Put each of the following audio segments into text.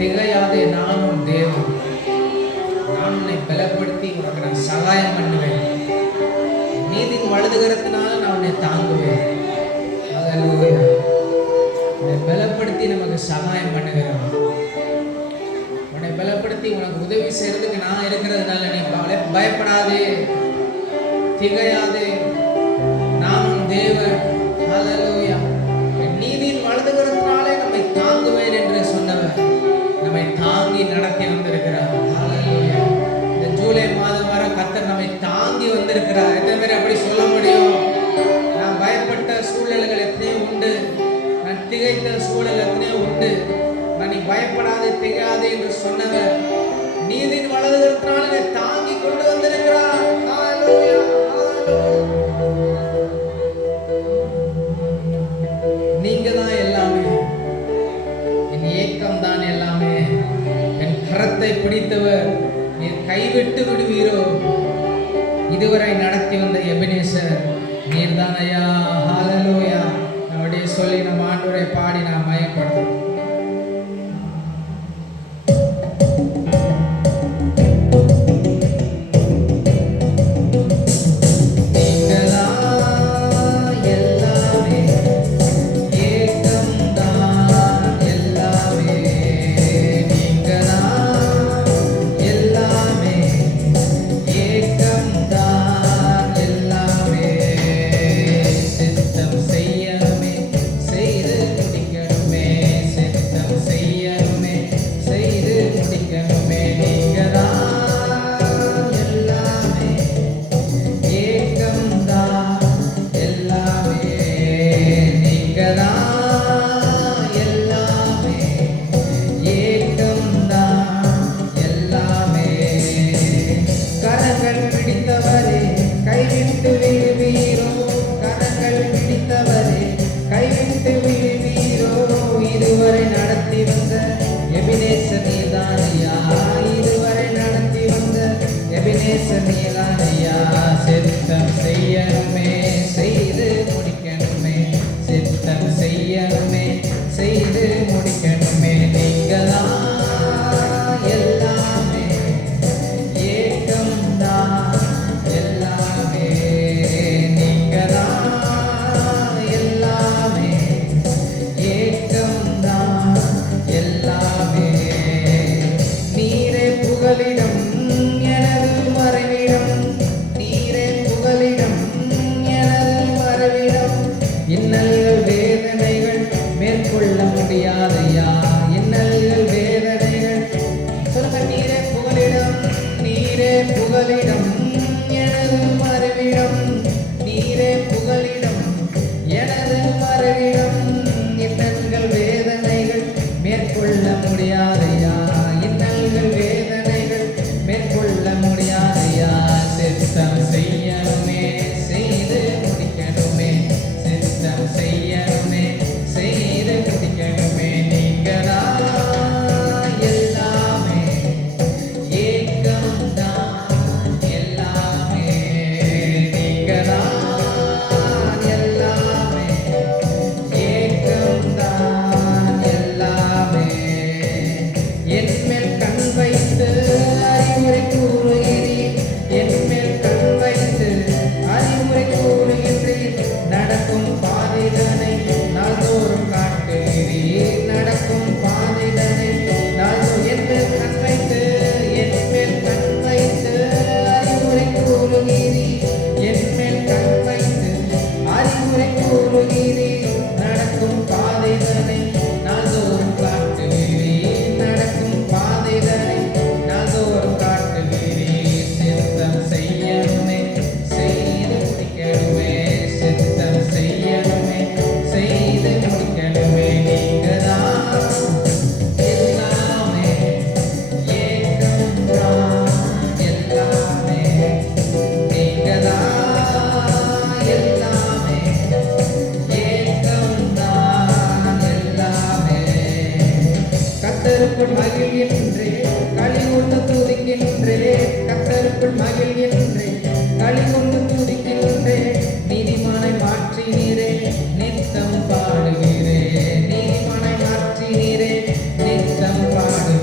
திகையாதே, நானும் தேவன், நான் உன்னை பலப்படுத்தி உனக்கு நான் சகாயம் பண்ணுவேன். நீதியின் வலதுகரத்தினால நான் உன்னை தாங்குவேன். ஹல்லேலூயா. உன்னை பலப்படுத்தி நமக்கு சகாயம் பண்ணுகிறவன், உன்னை பலப்படுத்தி உனக்கு உதவி செய்யறதுக்கு நான் இருக்கிறதுனால நீ பயப்படாதே, திகையாதே, நானும் தேவன். ஹல்லேலூயா. நீதியின் வலதுகரத்தினாலே நம்மை தாங்குவேன் என்று சொன்னவர் நம்மை தாங்கி நடத்தி வந்திருக்கிறார். ஹல்லேலூயா. இந்த ஜூலை மாதம் வர கர்த்தர் நம்மை தாங்கி வந்திருக்கிறார். எத்தனை பேர் அப்படி சொல்ல முடியும்? நான் பயப்பட்ட சூழல்கள் எத்தனையோ உண்டு, நான் திகைத்த சூழல் எத்தனையோ உண்டு. நான் நீ பயப்படாதே, திகையாதே என்று சொன்னவர் நீதியின் வலதுகரத்தினாலே தாங்கி கொண்டு வந்திருக்கிறார். ஹல்லேலூயா. நீங்க தான் எல்லாமே, என் ஏக்கம் தான் எல்லாமே. என் கரத்தை பிடித்தவர் நீர் கைவிட்டு விடுவீரோ? இதுவரை நடத்தி வந்த எபனேசர் நீர் தான் ஐயா. ஹல்லேலூயா. நம்முடைய சொல்லி நம்ம ஆண்டவரை பாடி நாம் மயப்படுத்தோம். சித்தம் செய்யணுமே, செய்து முடிக்கணுமே, சித்தம் செய்யணுமே, செய்து முடிக்கணுமே. நீங்கதான் எல்லாமே, ஏக்கம்தான் எல்லாமே. நீங்கதான் எல்லாமே, ஏக்கம்தான் எல்லாமே. நீரே புகலிடம் எனது மறைவிடம், நீரே புகலிடம் எனது மறைவிடம். இன்னல்கள் வேதனைகள் மேற்கொள்ள முடியாதையா, இன்னல்கள் வேதனைகள். சொல்லுங்க, நீரே புகலிடம், நீரே புகலிடம் எனது மறைவிடம், நீரே புகலிடம் எனது மறைவிடம். இன்னல்கள் வேதனைகள் மேற்கொள்ள முடியாதையா, இன்னல்கள் வேதனைகள் மேற்கொள்ள முடியாதையா. சித்தம் செய்யணுமே, செய்து முடிக்கணுமே, சித்தம் செய்யணுமே, செய்து முடிக்கணுமே. நீங்கதான் எல்லாமே, ஏக்கம்தான் எல்லாமே. நீங்கதான் எல்லாமே, ஏக்கம்தான் எல்லாமே. என்மேல் கண் வைத்து அறிவுரை கூறுகிறீர், என்மேல் கண் வைத்து அறிவுரை கூறுகிறீர். நடக்கும் பாதைதனை நாள்தோறும் காட்டுகிறீர், நடக்கும் பாதைதனை நாள்தோறும். என்மேல் கண் வைத்து, என்மேல் கண் வைத்து அறிவுரை கூறுகிறீர், என்மேல் கண் வைத்து அறிவுரை கூறுகிறீர். நடக்கும் பாதைதனை நாள்தோறும் காட்டுகிறீர், நடக்கும் பாதைதனை நாள்தோறும் காட்டுகிறீர். சித்தம் செய்யணுமே, செய்து முடிக்கணுமே, சித்தம் செய்யணுமே, செய்து முடிக்கணுமே. நீங்கதான் எல்லாமே, ஏக்கம்தான் எல்லாமே. நீங்கதான் எல்லாமே, ஏக்கம்தான் எல்லாமே. கர்த்தருக்குள் மகிழ்கின்றே, களி கொண்டு துதிக்கின்றே, கர்த்தருக்குள் மகிழ்கின்றே, களி கொண்டு துதிக்கின்றே. நீதிமானை மாற்றினீரே, நித்தம் பாடுகிறே, நீதிமானை மாற்றினீரே, நித்தம் பாடுகிறே.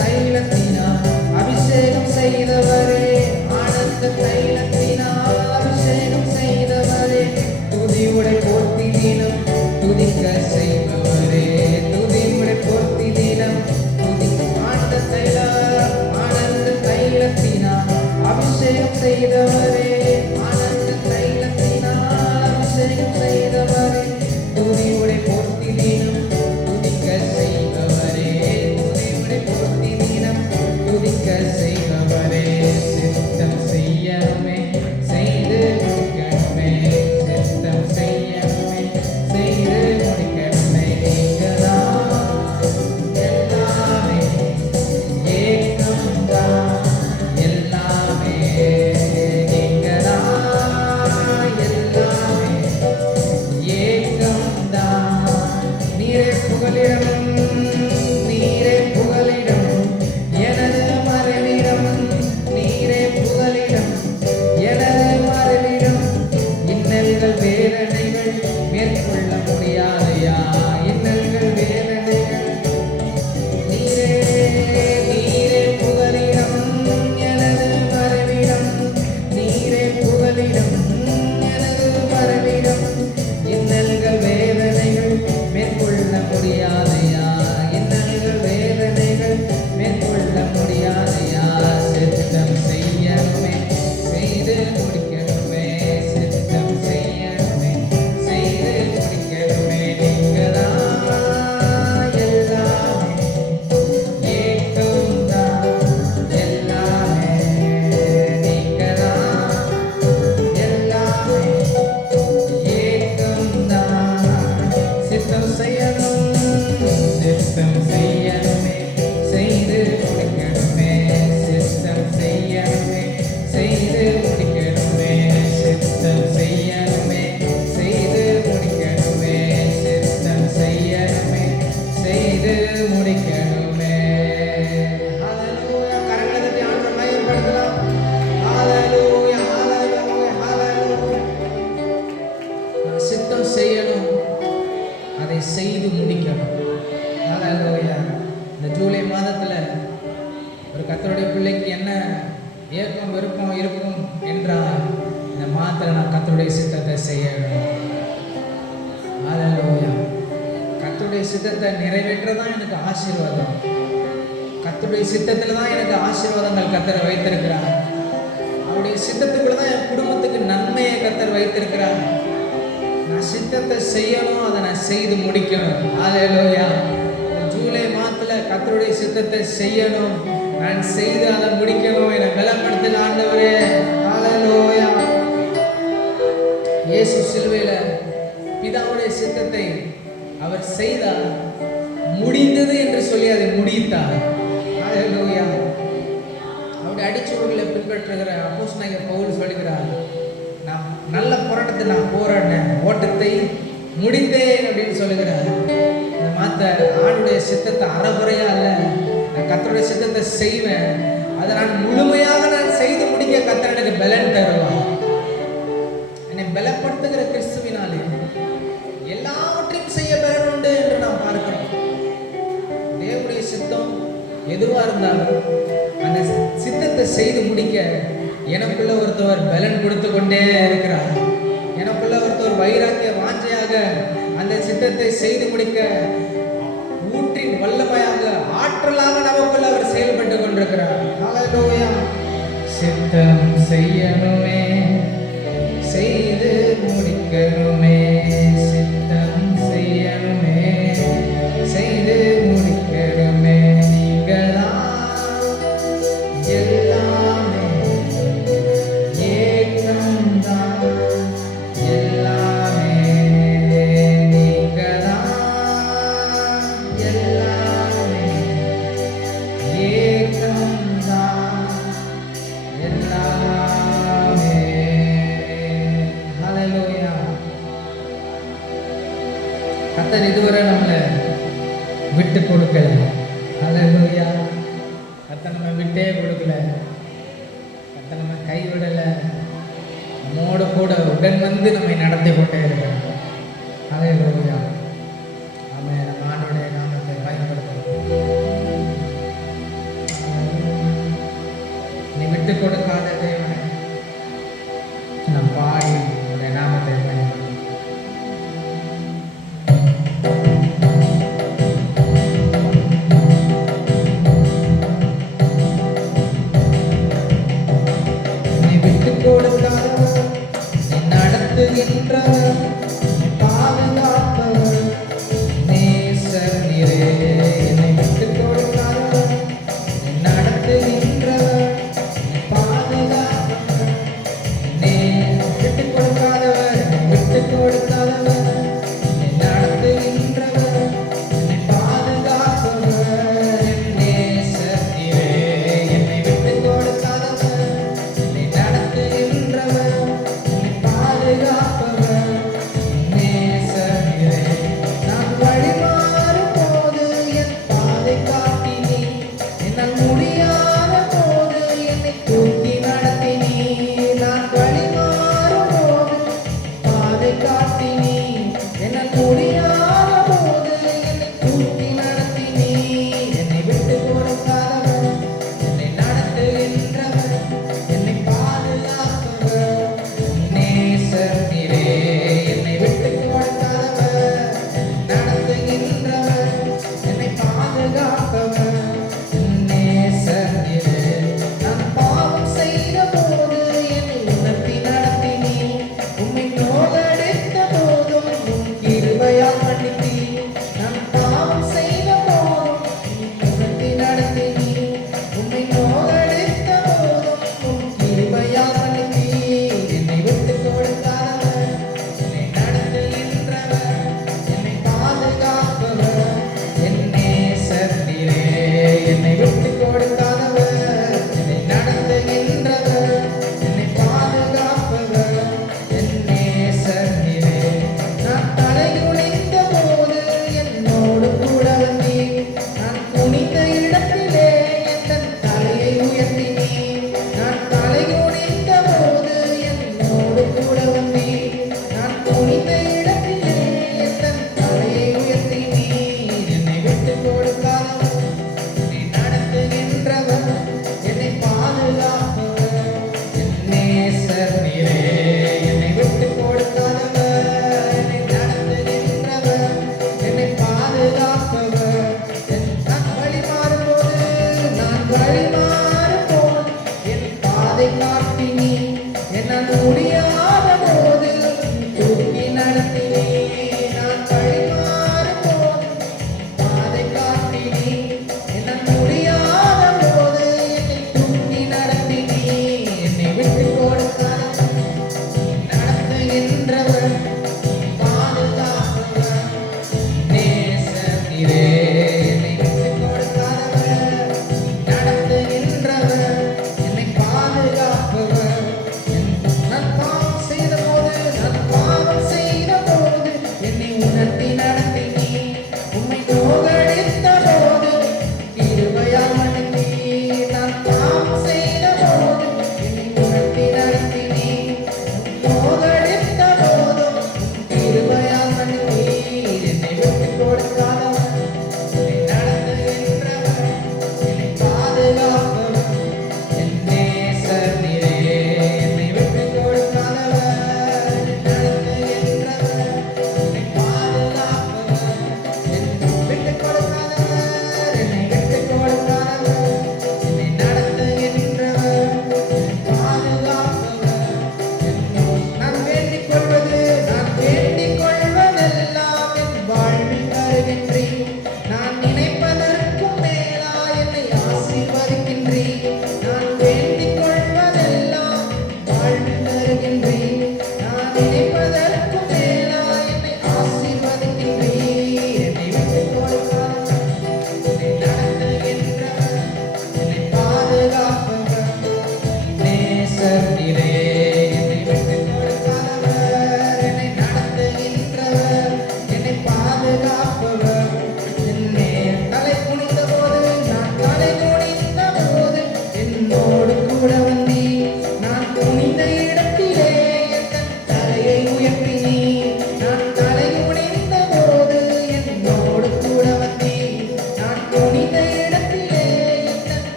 தைலத்தினால் அபிஷேகம் செய்தவரே, ஆனந்த தைலத்தினால் அபிஷேகம் செய்தவரே, துதியுடை போற்றி தினம் துதிக்க செய்பவரே, துதியுடை போற்றி தினம் துதிக்க. ஆனந்த தைலத்தினால் அபிஷேகம் செய்தவரே, ஆனந்த தைலத்தினால் அபிஷேகம் செய்தவரே, துதியுடை போற்றி தினம் துதிக்க செய்பவரே, துதியுடை போற்றி தினம் துதிக்க செய்பவரே, சித்தம் செய்யணுமே செய்து முடிக்கணுமே, சித்தம் செய்யணுமே செய்து முடிக்கணுமே, நீங்கதான் எல்லாமே, ஏக்கம்தான் எல்லாமே, நீங்கதான் எல்லாமே, ஏக்கம்தான். நீரே புகலிடம், நீரே புகலிடம், எனது மறைவிடம், நீரே புகலிடம், எனது மறைவிடம், இன்னல்கள் வேதனைகள் மேற்கொள்ள முடியாதையா, இன்னல்கள் வேதனைகள். நீரே நீரே புகலிடம், எனது மறைவிடம், நீரே புகலிடம், எனது மறைவிடம், இன்னல்கள் வேதனைகள் மேற்கொள்ள முடியாதையா, இன்னல்கள் வேதனைகள் மேற்கொள்ள முடியாதையா, சித்தம் செய்யணுமே செய்து முடிக்கணுமே, சித்தம் செய்யணுமே செய்து முடிக்கணுமே, நீங்கதான் எல்லாமே, ஏக்கம்தான் எல்லாமே, நீங்கதான் எல்லாமே, ஏக்கம்தான். சித்தம் செய்யணும், சித்தம் செய்யணுமே செய்து முடிக்கணுமே, சித்தம் செய்யணுமே செய்து முடிக்கணுமே, சித்தம் செய்யணுமே செய்து முடிக்கணுமே, சித்தம் செய்யணுமே செய்து முடிக்கணுமே. ஹல்லேலூயா. கரங்களை தட்டி ஆண்டவரை மகிமைப்படுத்தலாம். ஹல்லேலூயா, ஹல்லேலூயா, ஹல்லேலூயா. சித்தம் செய்யணும், அதை செய்து முடிக்கணும். ஹல்லேலூயா. இந்த ஜூலை மாதத்துல ஒரு கர்த்தருடைய பிள்ளைக்கு என்ன ஏக்கம் விருப்பம் இருக்கும் என்றால், இந்த மாதத்துல நான் கர்த்தருடைய சித்தத்தை செய்யணும். ஹல்லேலூயா. கர்த்தருடைய சித்தத்தை நிறைவேற்றதான் எனக்கு ஆசீர்வாதம். கர்த்தருடைய சித்தத்துல தான் எனக்கு ஆசீர்வாதங்கள் கர்த்தர் வைத்திருக்கிறார். அவருடைய சித்தத்துக்குள்ள தான் என் குடும்பத்துக்கு நன்மையை கர்த்தர் வைத்திருக்கிறார். நான் சித்தத்தை செய்யணும், அதை நான் செய்து முடிக்கணும். ஹல்லேலூயா. ஜூலை மாதத்துல கர்த்தருடைய சித்தத்தை செய்யணும், நான் செய்து அதை முடிக்கணும். என்னை பலப்படுத்தின ஆண்டவரே. ஹல்லேலூயா. இயேசு சிலுவையில பிதாவுடைய சித்தத்தை அவர் செய்தார், முடிந்தது என்று சொல்லி அதை முடித்தார். ஹல்லேலூயா. அவருடைய அடிச்சுவடுகளை பின்பற்றுகிற அப்போஸ்தலனாகிய பவுல் சொல்கிறார், நான் நல்ல போராட்டத்தை நான் போராடினேன், ஓட்டத்தை முடித்தேன் அப்படின்னு சொல்லுகிறார். இந்த மாத்த ஆண்டுடைய சித்தத்தை அறகுறையா அல்ல, நான் கர்த்தருடைய சித்தத்தை செய்வேன், அதை நான் முழுமையாக நான் செய்து முடிக்க கர்த்தர் எனக்கு பலன் தருவார். என்னை பலப்படுத்துகிற கிறிஸ்துவினாலே எல்லாவற்றையும் செய்ய பலன் உண்டு என்று நாம் பார்க்கிறோம். தேவனுடைய சித்தம் எதுவா இருந்தாலும் அந்த சித்தத்தை செய்து முடிக்க எனக்குள்ள ஒருத்தவர் பலன் கொடுத்து கொண்டே இருக்கிறார். எனக்குள்ள ஒருத்தவர் வைராக்கிய வாஞ்சையாக அந்த சித்தத்தை செய்து முடிக்க ஊற்றின் வல்லமையாக ஆற்றலாக நமக்குள்ள அவர் செயல்பட்டு கொண்டிருக்கிறார். ஹல்லேலூயா. சித்தம் செய்யணுமே செய்து முடிக்கணுமே, சித்தம் செய்யணுமே செய்து முடிக்கணுமே, நீங்கதான் எல்லாமே, ஏக்கம்தான் எல்லாமே, நீங்கதான் எல்லாமே, ஏக்கம்தான் எல்லாமே. ஹல்லேலூயா. கர்த்தர் இதுவரை நம்மளை விட்டு கொடுக்கல. ஹல்லேலூயா. கர்த்தர் நம்ம விட்டே கொடுக்கல, கர்த்தர் நம்ம கைவிடல, நம்மோடு கூட உடன் வந்து நம்மை நடத்தி கொண்டே இருக்கிறார். ஹல்லேலூயா. ஆமென். நம்ம ஆண்டவருடைய நாமத்தை பயன்படுத்தலாம். விட்டு கொடுக்காத தேவனே, நம் பாடி உடைய நாமத்தை பயன்படுத்தும். நீ விட்டு கொடுக்காதவர், நீ நடத்துகின்றவர், நீ பாதுகாப்பவர், நேசர் நீரே. என்னை விட்டு கொடுக்காதவர், நீ நடத்துகின்றவர், நீ பாதுகாப்பவர்,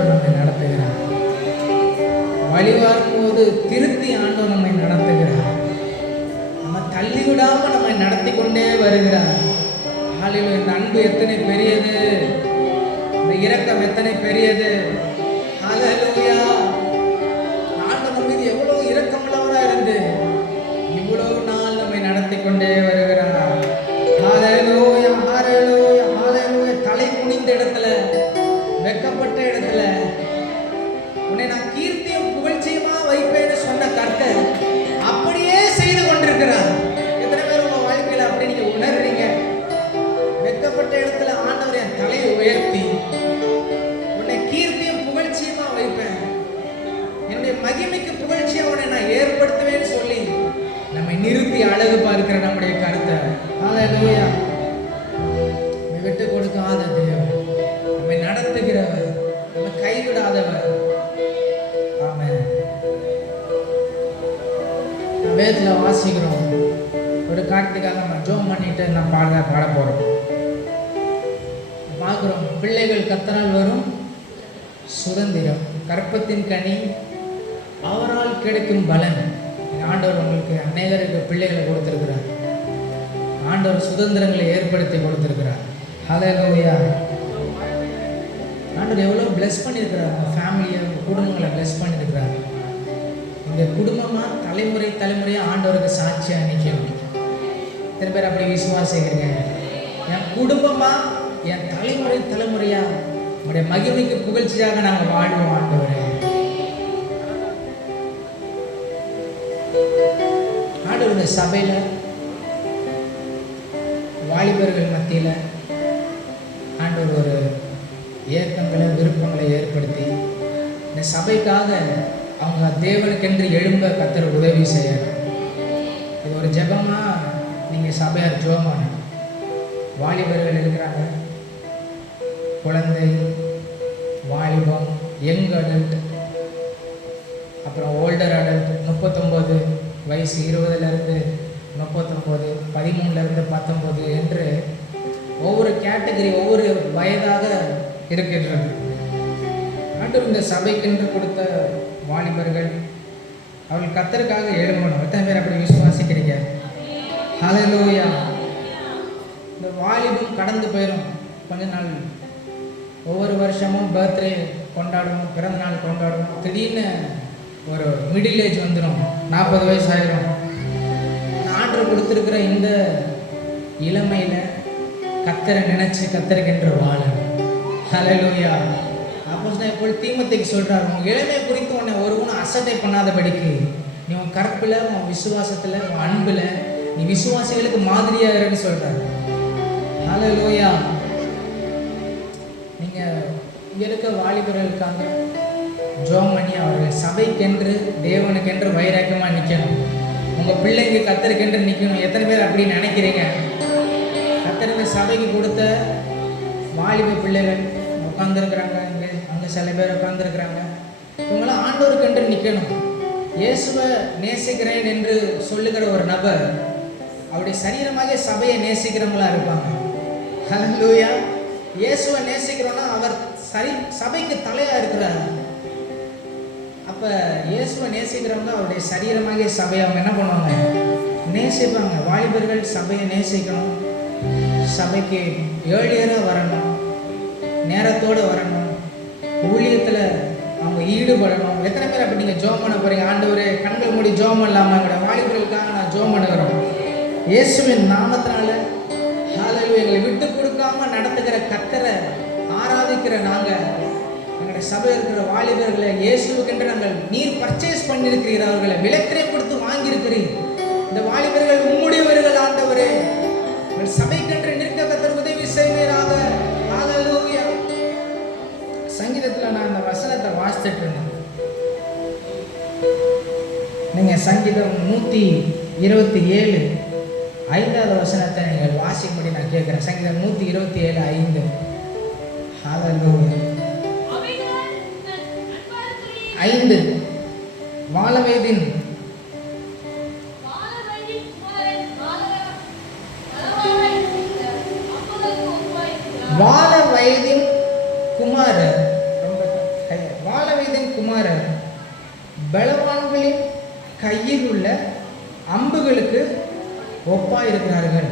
ஆண்டவர் நம்மை நடத்துகிறார். வழி வரும்போது திருத்தி ஆண்டவர் நம்மை நடத்துகிறார். நம்ம தள்ளி விடாம நம்மை நடத்தி கொண்டே வருகிறார். ஹல்லேலூயா. இந்த அன்பு எத்தனை பெரியது, இந்த இரக்கம் எத்தனை பெரியது. ஹல்லேலூயா. ஆண்டவர் நம்ம மீது எவ்வளவு இரக்கமுள்ளவராக இருந்து இவ்வளவு நாள் நம்மை நடத்தி கொண்டே வருகிறார். ஹல்லேலூயா, ஹல்லேலூயா, ஹல்லேலூயா. தலை குனிந்த இடத்துல, வெட்கப்பட்ட இடத்துல உன்னை நான் கீர்த்தியும் புகழ்ச்சியுமா வைப்பேன்னு சொன்ன கர்த்தர் அப்படியே செய்து கொண்டிருக்கிறார். எத்தனை பேர் உங்க வாழ்க்கையில அப்படி நீங்க உணர்றீங்க? வெட்கப்பட்ட இடத்துல ஆண்டவர் என் தலையை உயர்த்தி உன்னை கீர்த்தியும் புகழ்ச்சியுமா வைப்பேன், என்னுடைய மகிமைக்கு புகழ்ச்சியை உன்னை நான் ஏற்படுத்துவேன்னு சொல்லி நம்மை நிறுத்தி அழகு பார்க்கிற நம்முடைய கர்த்தர். ஹல்லேலூயா. விட்டு கொடுக்காத தேவன், நம்மை நடத்துகிறவர், நம்மை கைவிடாதவர். ஆமென். வேதத்தில் வாசிக்கிறோம், ஒரு காரியத்துக்காக நம்ம ஜோம் பண்ணிட்டு நம்ம பாட போறோம். பார்க்குறோம், பிள்ளைகள் கர்த்தரால் வரும் சுதந்திரம், கற்பத்தின் கனி அவரால் கிடைக்கும் பலன். ஆண்டவர் உங்களுக்கு அநேகருக்கு பிள்ளைகளை கொடுத்திருக்கிறார். ஆண்டவர் சுதந்திரங்களை ஏற்படுத்தி கொடுத்திருக்கிறார். ஹல்லேலூயா. ஆண்டவர் எவ்வளோ பிளஸ் பண்ணியிருக்கிறார். உங்கள் ஃபேமிலியை, உங்கள் குடும்பங்களை பிளஸ் பண்ணியிருக்கிறார். இந்த குடும்பமாக தலைமுறையாக ஆண்டவருக்கு சாட்சியாக நிற்கணும். எத்தனை பேர் அப்படி விசுவாசிக்கிறீங்க? என் குடும்பமாக, என் தலைமுறையாக உங்களுடைய மகிமைக்கு புகழ்ச்சியாக நாங்கள் வாழ்வோம் ஆண்டவரே. ஆண்டவர் இந்த சபையில் வாலிபர்கள் மத்தியில் ஆண்டவர் ஒரு ஏக்கங்களை, விருப்பங்களை ஏற்படுத்தி இந்த சபைக்காக அவங்க தேவனுக்கென்று எழும்ப கர்த்தர் உதவி செய்யணும். இது ஒரு ஜெபமாக நீங்கள் சபையார் ஜோமான வாலிபர்கள் இருக்கிறாங்க, குழந்தை, வாலிபம், யங் அடல்ட், அப்புறம் ஓல்டர் அடல்ட், 39 வயசு, 20லேருந்து 39, 13லேருந்து 19 என்று ஒவ்வொரு கேட்டகரி, ஒவ்வொரு வயதாக இருக்கின்றது. ஆண்டவர் இந்த சபைக்கென்று கொடுத்த வாலிபர்கள் அவர்கள் கர்த்தருக்காக எழும்பணும். எத்தனை பேர் அப்படி விசுவாசிக்கிறீங்க? ஹல்லேலூயா. இந்த வாலிபம் கடந்து போயிடும். கொஞ்ச நாள், ஒவ்வொரு வருஷமும் பர்த்டே கொண்டாடுவோம், பிறந்த நாள் கொண்டாடுவோம். திடீர்னு ஒரு மிடில் ஏஜ் வந்துடும், 40 வயசு ஆயிரும். ஆண்டவர் கொடுத்துருக்கிற இந்த இளமையில் கர்த்தரை நினைச்சு கர்த்தருக்கென்று வாழணும். ஹல்லேலூயா. அப்போஸ்தலன் பவுல் தீமோத்தேயுக்கு சொல்றார், உன் இளமை குறித்து உன்னை ஒருவனும் அசட்டை பண்ணாதபடிக்கு நீ உன் கற்புல, உன் விசுவாசத்தில், உன் அன்பில் நீ விசுவாசிகளுக்கு மாதிரியாக இருன்னு சொல்றாரு. ஹல்லேலூயா. நீங்கள் இங்கே இருக்க வாலிபர்களுக்காக ஜோம் பண்ணி அவர்கள் சபைக்கென்று, தேவனுக்கென்று வைராக்கியமாக நிற்கணும். உங்கள் பிள்ளைங்க கர்த்தருக்கென்று நிற்கணும். எத்தனை பேர் அப்படி நினைக்கிறீங்க? கர்த்தர் இந்த சபைக்கு கொடுத்த வாலிப பிள்ளைகள் உட்காந்துருக்குறாங்க, அங்கே சில பேர் உட்காந்துருக்குறாங்க. இவங்களாம் ஆண்டவருக்கென்று நிற்கணும். இயேசுவை நேசிக்கிறேன் என்று சொல்லுகிற ஒரு நபர் அவருடைய சரீரமாக சபையை நேசிக்கிறவங்களா இருப்பாங்க. ஹல்லேலூயா. இயேசுவை நேசிக்கிறோன்னா அவர் சபைக்கு தலையாக இருக்கிறார். அப்போ இயேசுவை நேசிக்கிறவங்க அவருடைய சரீரமாக சபையை அவங்க என்ன பண்ணுவாங்க? நேசிப்பாங்க. வாலிபர்கள் சபையை நேசிக்கணும், சபைக்கு ஏழியராக வரணும், நேரத்தோடு வரணும், ஊழியத்தில் அவங்க ஈடுபடணும். எத்தனை பேர் அப்படி நீங்கள் ஜோம் பண்ண போகிறீங்க? ஆண்டவரே, கண்கள் மூடி ஜோம் பண்ணலாமா? கூட வாலிபர்களுக்காக நான் ஜோம் பண்ணுகிறோம் இயேசுவின் நாமத்தினால. ஹல்லேலூயா. எங்களை விட்டு கொடுக்காம நடத்துகிற கர்த்தரை ஆராதிக்கிற நாங்கள், எங்களுடைய சபையில் இருக்கிற வாலிபர்களை இயேசுவுக்கென்று நாங்கள், நீர் பர்ச்சேஸ் பண்ணியிருக்கிறீர், அவர்களை விலைக்கிறை கொடுத்து வாங்கியிருக்கிறீர். இந்த வாலிபர்கள் உம்முடையவர்கள் ஆண்டவரே. எங்கள் சபைக்கென்று நிற்க கர்த்தர் உதவி செய்வீராக. ஹல்லேலூயா. சங்கீதத்தில் நான் இந்த வசனத்தை வாசித்துட்டு இருந்தேன். நீங்கள் சங்கீதம் 127 5வது வசனத்தை நீங்கள் வாசிக்கும்படி நான் கேட்குறேன். சங்கீதம் 127 5. ஹல்லேலூயா. 5 வாலவேதின் வால வயதின் குமாரர். ரொம்ப கை குமாரர் பலவான்களின் கையில் உள்ள அம்புகளுக்கு ஒப்பாயிருக்கிறார்கள்.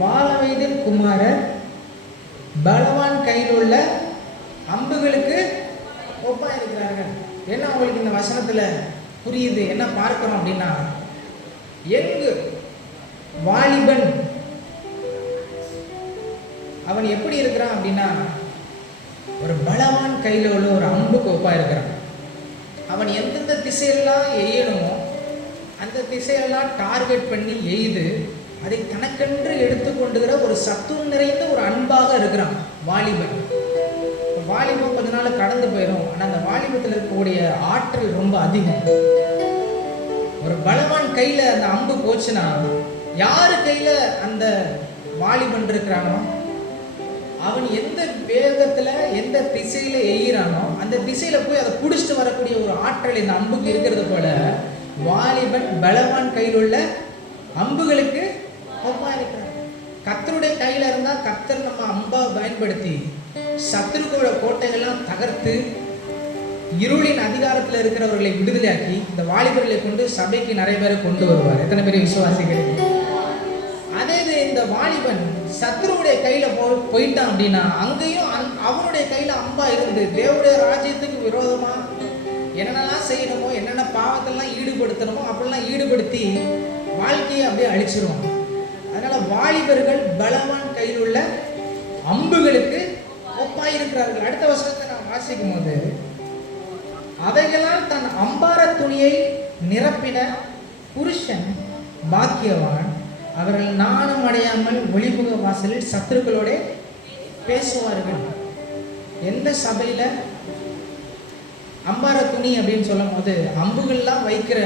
வாலவயதின் குமாரர் பலவான் கையில் உள்ள அம்புகளுக்கு ஒப்பாயிருக்கிறார்கள். என்ன உங்களுக்கு இந்த வசனத்துல புரியுது, என்ன பார்க்கிறோம் அப்படின்னா, எங்கு வாலிபன் அவன் எப்படி இருக்கிறான் அப்படின்னா, ஒரு பலவான் கையில் உள்ள ஒரு அம்புக்கு ஒப்பா இருக்கிறான். அவன் எந்தெந்த திசையெல்லாம் எய்யணுமோ அந்த திசையெல்லாம் டார்கெட் பண்ணி எய்து அதை தனக்கென்று எடுத்துக்கொண்டுகிற ஒரு சத்துவம் நிறைந்த ஒரு அன்பாக இருக்கிறான் வாலிபன். வாலிபம் கொஞ்ச நாள் கடந்து போயிடும், ஆனால் அந்த வாலிபத்தில் இருக்கக்கூடிய ஆற்றல் ரொம்ப அதிகம். ஒரு பலவான் கையில அந்த அம்பு போச்சுன்னா, யாரு கையில அந்த வாலிபன் இருக்கிறானோ அவன் எந்த வேகத்துல எந்த திசையில எய்கிறானோ அந்த திசையில போய் அதை புடிச்சிட்டு வரக்கூடிய ஒரு ஆற்றல் இந்த அம்புக்கு இருக்கிறது போல, வாலிபன் பலவான் கையில் உள்ள அம்புகளுக்கு ஒப்பா இருக்கிறான். கர்த்தருடைய கையில இருந்தா கர்த்தர் நம்ம அம்பா பயன்படுத்தி சத்துருக்களோட கோட்டைகள்லாம் தகர்த்து இருளின் அதிகாரத்தில் இருக்கிறவர்களை விடுதலையாக்கி இந்த வாலிபர்களை கொண்டு சபைக்கு நிறைய பேரை கொண்டு வருவார். எத்தனை பேர் விசுவாசிகள்? அதே இந்த வாலிபன் சத்துருவுடைய கையில போயிட்டான் அப்படின்னா, அங்கேயும் அவனுடைய கையில அம்பா இருந்து தேவனுடைய ராஜ்யத்துக்கு விரோதமா என்னென்னலாம் செய்யணுமோ, என்னென்ன பாவத்தெல்லாம் ஈடுபடுத்தணுமோ அப்படிலாம் ஈடுபடுத்தி வாழ்க்கையை அப்படியே அழிச்சிருவான். அதனால வாலிபர்கள் பலவான் கையில் உள்ள அம்புகளுக்கு ஒப்பாயிருக்கிறார்கள். அடுத்த வசனத்தை நான் வாசிக்கும் போது, அவைகளால் தன் அம்பார துணியை நிரப்பின புருஷன் பாக்கியவான், அவர்கள் நாணம் அடையாமல் ஒளிமுக வாசலில் சத்துருக்களோட பேசுவார்கள். எந்த சபையில அம்பார துணி அப்படின்னு சொல்லும் போது அம்புகள்லாம் வைக்கிற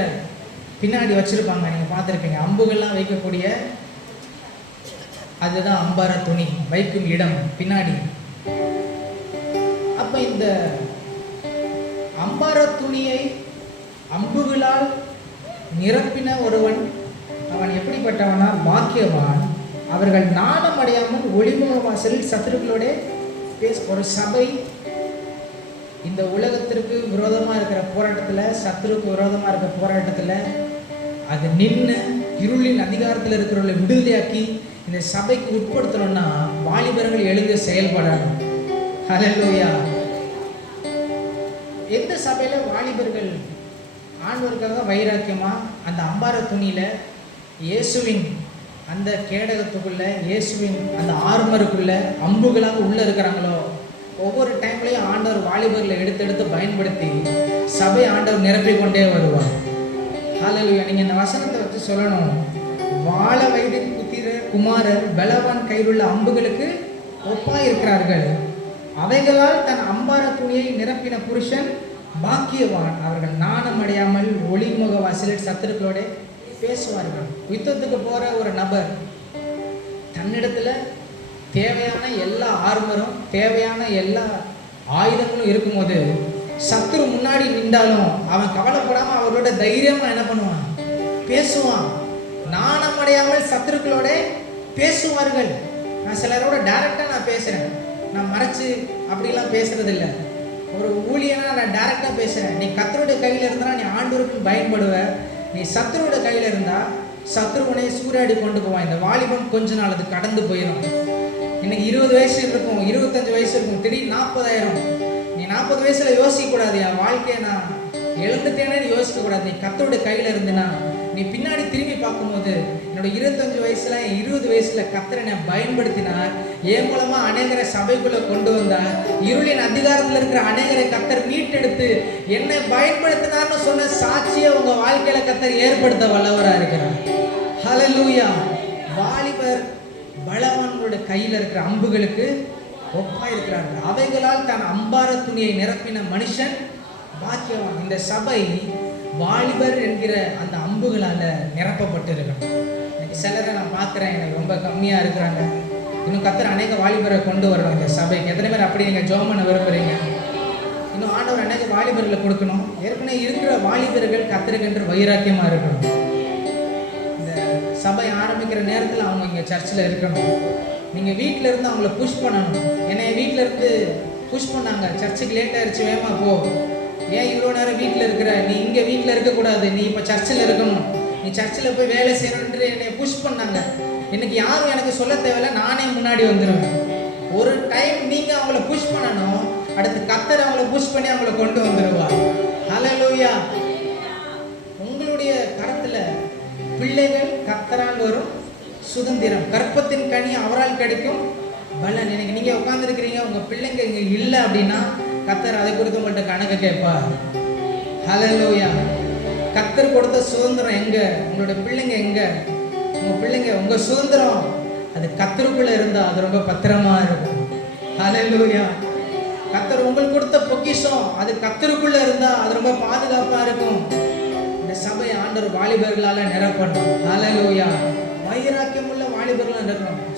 பின்னாடி வச்சிருப்பாங்க, நீங்க பார்த்துருப்பீங்க. அம்புகள்லாம் வைக்கக்கூடிய அதுதான் அம்பார துணி வைக்கும் இடம் பின்னாடி. அப்ப இந்த அம்பார துணியை அம்புகளால் நிரப்பின ஒருவன் அவன் எப்படிப்பட்டவனா? பாக்கியவான், அவர்கள் நாணம் அடையாமல் ஒளிமுக வாசலில் சத்துருக்களோட பேச. ஒரு சபை இந்த உலகத்திற்கு விரோதமா இருக்கிற போராட்டத்துல, சத்துருக்கு விரோதமா இருக்கிற போராட்டத்துல அது நின்று இருளின் அதிகாரத்தில் இருக்கிறவர்களை விடுதலையாக்கி இந்த சபைக்கு உட்படுத்தணும்னா வாலிபர்கள் எழுந்து செயல்படணும். ஹல்லேலூயா. எந்த சபையில வாலிபர்கள் ஆண்டவருக்காக வைராக்கியமா அந்த அம்பார துணியில இயேசுவின் அந்த கேடகத்துக்குள்ள, இயேசுவின் அந்த ஆர்மருக்குள்ள அம்புகளாக உள்ள இருக்கிறாங்களோ, ஒவ்வொரு டைம்லையும் ஆண்டவர் வாலிபர்களை எடுத்து பயன்படுத்தி சபை ஆண்டவர் நிரப்பிக் கொண்டே வருவார். ஹல்லேலூயா. நீங்க இந்த வசனத்தை வச்சு சொல்லணும், வாழ வயதின் குமாரர் பலவான் கையிலுள்ள அம்புகளுக்கு ஒப்பா இருக்கிறார்கள், அவைகளால் தன் அம்பார துணியை நிரப்பின புருஷன் பாக்கியவான், அவர்கள் நாணம் அடையாமல் ஒளிமுக வாசலில் சத்துருக்களோட பேசுவார்கள். யுத்தத்துக்கு போற ஒரு நபர் தன்னிடத்துல தேவையான எல்லா ஆர்மரும் தேவையான எல்லா ஆயுதங்களும் இருக்கும்போது சத்துரு முன்னாடி நின்றாலும் அவன் கவலைப்படாம அவரோட தைரியமா என்ன பண்ணுவான்? பேசுவான். நாணம் அடையாமல் சத்துருக்களோட பேசுவார்கள். நான் சிலரோட டைரக்டா நான் பேசுறேன், நான் மறைச்சு அப்படிலாம் பேசுறது இல்லை. ஒரு ஊழியனா நான் டைரக்டா பேசுறேன். நீ கர்த்தருடைய கையில இருந்தா நீ ஆண்டவருக்கு பயன்படுவ. நீ சத்துருவோட கையில இருந்தா சத்துருவனை சூறாடி கொண்டு போவான். இந்த வாலிபன் கொஞ்ச நாள் அது கடந்து போயிடும். இன்னைக்கு 20 வயசு இருக்கும், 25 வயசு இருக்கும், திடீர்னு 40 நீ 40 வயசுல யோசிக்க கூடாது, என் வாழ்க்கையை நான் இழந்துட்டேனே யோசிக்க கூடாது. நீ கர்த்தருடைய கையில இருந்துனா நீ பின்னாடி திரும்பி பார்க்கும்போது, என்னோட 25 வயசுல என் 20 வயசுல கர்த்தரை நான் பயன்படுத்தினார், என் மூலமா அநேகரை சபைக்குள்ள கொண்டு வந்தார், இருளின் அதிகாரத்தில் இருக்கிற அநேகரை கர்த்தர் மீட்டெடுத்து என்னை பயன்படுத்தினார்னு சொன்ன சாட்சியை உங்க வாழ்க்கையில கர்த்தர் ஏற்படுத்த வல்லவரா இருக்கிறார். ஹல்லேலூயா. வாலிபர் பலவான்களோட கையில இருக்கிற அம்புகளுக்கு ஒப்பா இருக்கிறார்கள், அவைகளால் தன் அம்பார துணியை நிரப்பின மனுஷன் பாக்கியவான். இந்த சபை வாலிபர் என்கிற அந்த அம்புகளால நிரப்பப்பட்டு இருக்கணும். இன்னைக்கு சிலரை நான் பார்க்குறேன், எனக்கு ரொம்ப கம்மியா இருக்கிறாங்க. இன்னும் கர்த்தர் அநேக வாலிபரை கொண்டு வரணும் இந்த சபைக்கு. எத்தனை பேர் அப்படி நீங்க ஜெபம் பண்ண விரும்புறீங்க? இன்னும் ஆண்டவர் அநேக வாலிபர்களை கொடுக்கணும். ஏற்கனவே இருக்கிற வாலிபர்கள் கர்த்தருக்கென்று வைராக்கியமா இருக்கணும். இந்த சபை ஆரம்பிக்கிற நேரத்தில் அவங்க இங்கே சர்ச்சில் இருக்கணும். நீங்கள் வீட்டில் இருந்து அவங்கள புஷ் பண்ணணும். என்னை வீட்டில் இருந்து புஷ் பண்ணாங்க, சர்ச்சுக்கு லேட் ஆயிடுச்சு, வேமா போ, ஏன் இவ்வளோ நேரம் வீட்டில் இருக்கிற, நீ இங்கே வீட்டில் இருக்கக்கூடாது, நீ இப்போ சர்ச்சில் இருக்கணும், நீ சர்ச்சில் போய் வேலை செய்யணுன்ட்டு என்னை புஷ் பண்ணாங்க. இன்னைக்கு யாரும் எனக்கு சொல்ல தேவையில்ல, நானே முன்னாடி வந்துடுவேன். ஒரு டைம் நீங்கள் அவங்கள புஷ் பண்ணணும், அடுத்து கர்த்தர் அவங்கள புஷ் பண்ணி அவங்கள கொண்டு வந்துடுவார். ஹல்லேலூயா. உங்களுடைய கரத்தில் பிள்ளைகள் கர்த்தரால் வரும் சுதந்திரம், கற்பத்தின் கனி அவரால் கிடைக்கும் பலன். எனக்கு நீங்கள் உட்காந்துருக்கிறீங்க, உங்கள் பிள்ளைங்க இங்கே இல்லை அப்படின்னா கர்த்தர் அதை குறித்து உங்கள்கிட்ட கணக்கு கேட்பார். ஹல்லேலூயா. கர்த்தர் கொடுத்த சுதந்திரம் எங்க, உங்களோட பிள்ளைங்க எங்க, உங்க பிள்ளைங்க, உங்க சுதந்திரம் அது கர்த்தருக்குள்ள இருந்தா அது ரொம்ப பத்திரமா இருக்கும். ஹல்லேலூயா. கர்த்தர் உங்களுக்கு கொடுத்த பொக்கிஷம் அது கர்த்தருக்குள்ள இருந்தா அது ரொம்ப பாதுகாப்பா இருக்கும். இந்த சபை ஆண்டவர் வாலிபர்களால நிரப்பணும். ஹல்லேலூயா. வைராக்கியம் உள்ள வாலிபர்களால் நிரப்பணும்.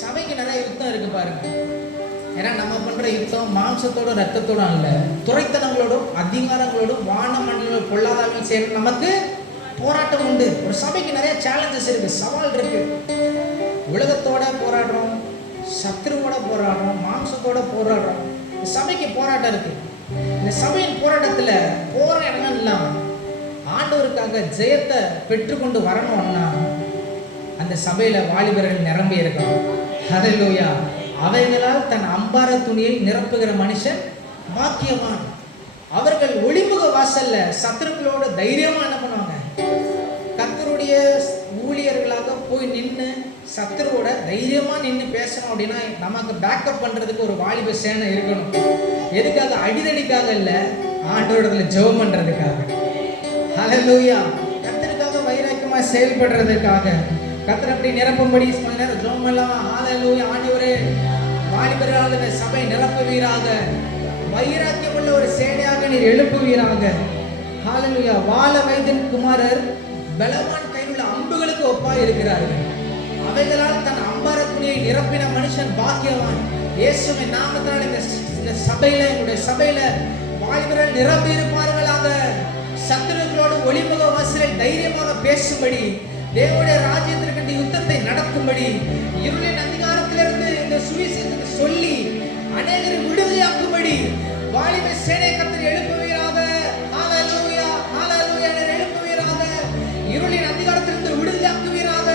சபைக்கு நிறைய யுத்தம் இருக்கு பாருங்க. ஏன்னா நம்ம பண்ற யுத்தம் மாம்சத்தோட ரத்தத்தோட அல்ல, துரைத்தனங்களோடும் அதிகாரங்களோடும் வான மண்டல பொல்லாதாவையும் சேர்ந்து நமக்கு போராட்டம் உண்டு. ஒரு சபைக்கு நிறைய சேலஞ்சஸ் இருக்கு, சவால் இருக்கு. உலகத்தோட போராடுறோம், சத்துருவோட போராடுறோம், மாம்சத்தோட போராடுறோம். இந்த சபைக்கு போராட்டம் இருக்கு. இந்த சபையின் போராட்டத்துல போற இடம் இல்லாம ஆண்டவருக்காக ஜெயத்தை பெற்றுக்கொண்டு வரணும்னா அந்த சபையில வாலிபர்கள் நிரம்பி இருக்கணும். ஹல்லேலூயா. அவைகளால் தன் அம்பார துணியை நிரப்புகிற மனுஷன் பாக்கியவான். அவர்கள் ஒளிமுக வாசல்ல சத்துருக்களோட தைரியமா என்ன பண்ணுவாங்க, கர்த்தருடைய ஊழியர்களாக போய் நின்று சத்துருவோட தைரியமா நின்று பேசணும். அப்படின்னா நமக்கு பேக்கப் பண்றதுக்கு ஒரு வாலிப சேனை இருக்கணும். எதுக்காக? அடிதடிக்காக இல்ல, ஆண்டவரிடத்துல ஜெபம் பண்றதுக்காக. ஹல்லேலூயா. கர்த்தருக்காக வைராக்கியமா செயல்படுறதுக்காக. கர்த்தர் அப்படி நிரப்பும்படி கொஞ்ச நேரம் ஜெபம் எல்லாம். ஹல்லேலூயா. ஆண்டவரே, வாலிபர்களால் இந்த சபை நிரப்புவீராக, வைராக்கியம் உள்ள ஒரு சேனையாக நீர் எழுப்புவீராக. ஹல்லேலூயா. வால வைத்தின் குமாரர் பலவான் கையில் அம்புகளுக்கு ஒப்பாய் இருக்கிறார்கள். அவைகளால் தன் அம்பார துணியை நிரப்பின மனுஷன் பாக்கியவான். இயேசுவின் நாமத்தினால் இந்த சபையில, எங்களுடைய சபையில வாலிபர்கள் நிரம்பி இருப்பார்களாக. சத்துருக்களோடு ஒளிமுக வாசலில் தைரியமாக பேசும்படி, தேவனுடைய ராஜ்யத்திற்கு யுத்தத்தை நடத்தும்படி, இருளின் அதிகாரத்திலிருந்து இந்த சுவிசேஷத்தை சொல்லி அநேகரை விடுதலையாக்கும்படி வாலிப சேனை கர்த்தர் எழுப்புவீராக. ஹல்லேலூயா. ஹல்லேலூயா. எழுப்புவீராக. இருளின் அதிகாரத்திலிருந்து விடுதலையாக்குவீராக.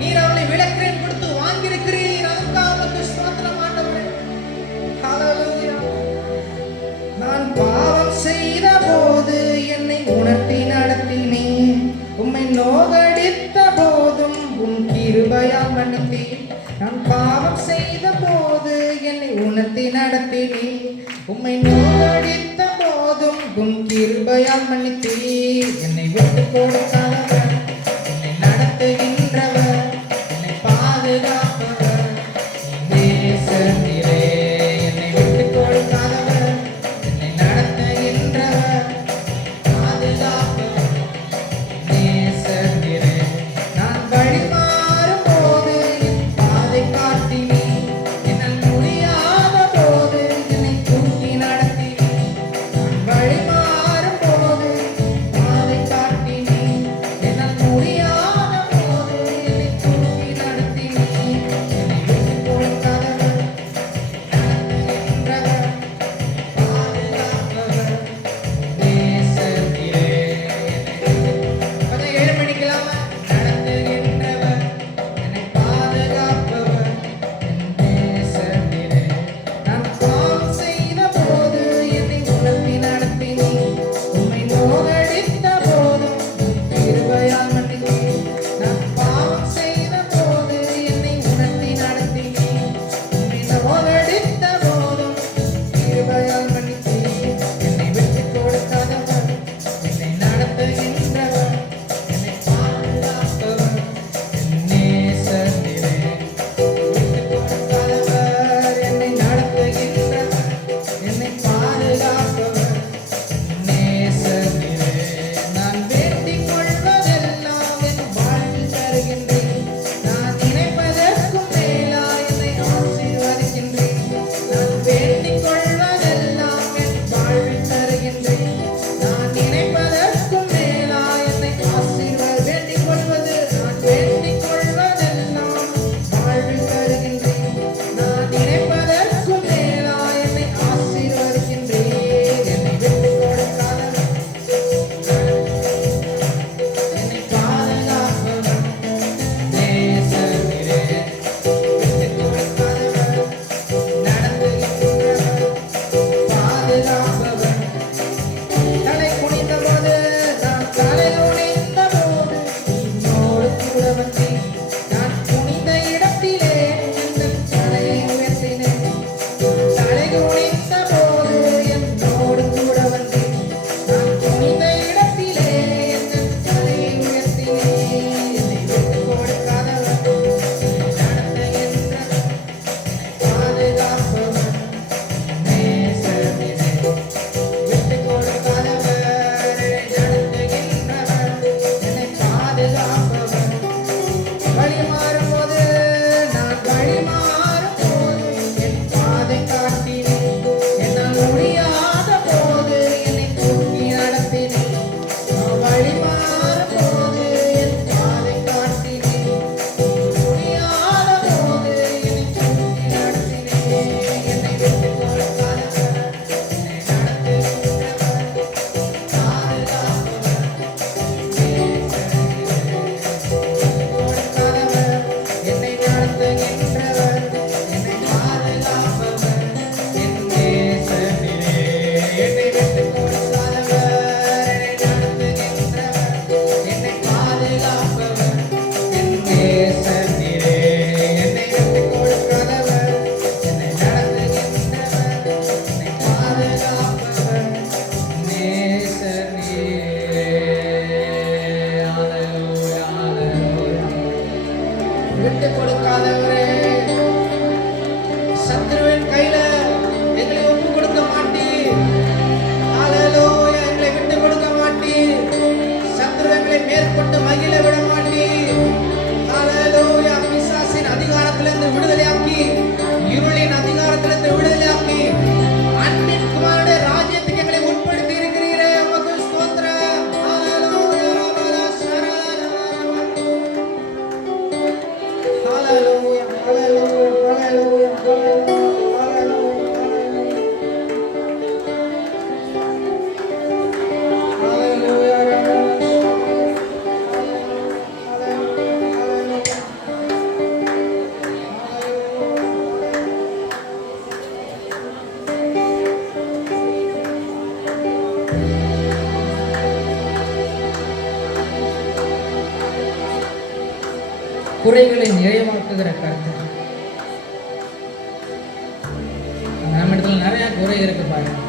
நீர் அவளை விளக்கேன் கொடுத்து வாங்கியிருக்கிறீர், அதற்காக உமக்கு ஸ்தோத்திரம் ஆண்டவரே. ஹல்லேலூயா. நான் பாவம் செய்த போது என்னை உணர்த்தி நடத்தினீர், உம்மை நோகடித்த போதும் உம் கிருபையால் மன்னித்தீர். நான் பாவம் செய்த போது என்னை உணர்த்தி நடத்தினீர், உம்மை நோகடித்த போதும் உம் கிருபையால் மன்னித்தீர். என்னை விட்டு கொடுக்காதவர், என்னை நடத்துகின்றவர், என்னை பாதுகாப்பவர் நேசரே. என்னை விட்டு கொடுக்காதவர், என்னை நடத்துகின்றவர், பாதுகாப்பவர் நேசரே. நான் வழிமாறும் போது என் பாதை காட்டினீர், என்னால் முடியாத போது என்னை தூக்கி நடத்தினீர். நான் வழிமாறும் போது பாதை காட்டினீர், விட்டு கொடுக்காதவரே, சத்துருவின் கையில எங்களை ஒப்பு கொடுக்க மாட்டீர். ஹalleluya, எங்களை விட்டு கொடுக்க மாட்டீர். சத்துரு எங்களை மேற்கொண்டு மகிழ விட மாட்டீர். ஹalleluya, பிசாசின் அதிகாரத்திலிருந்து விடுதலையாக்கி, இருளின் அதிகாரத்திலிருந்து விடுதலையாக்கி, அன்பின் குமாரனுடைய ராஜ்யத்துக்கு எங்களை உட்படுத்தி இருக்கிறீரே, உமக்கு ஸ்தோத்திரம். ஹalleluya, ஹalleluya, ஹalleluya, ஹalleluya. குறைகளை நிறைவாக்குகிற கர்த்தர். நம்ம இடத்துல நிறைய குறை இருக்கு பாருங்க.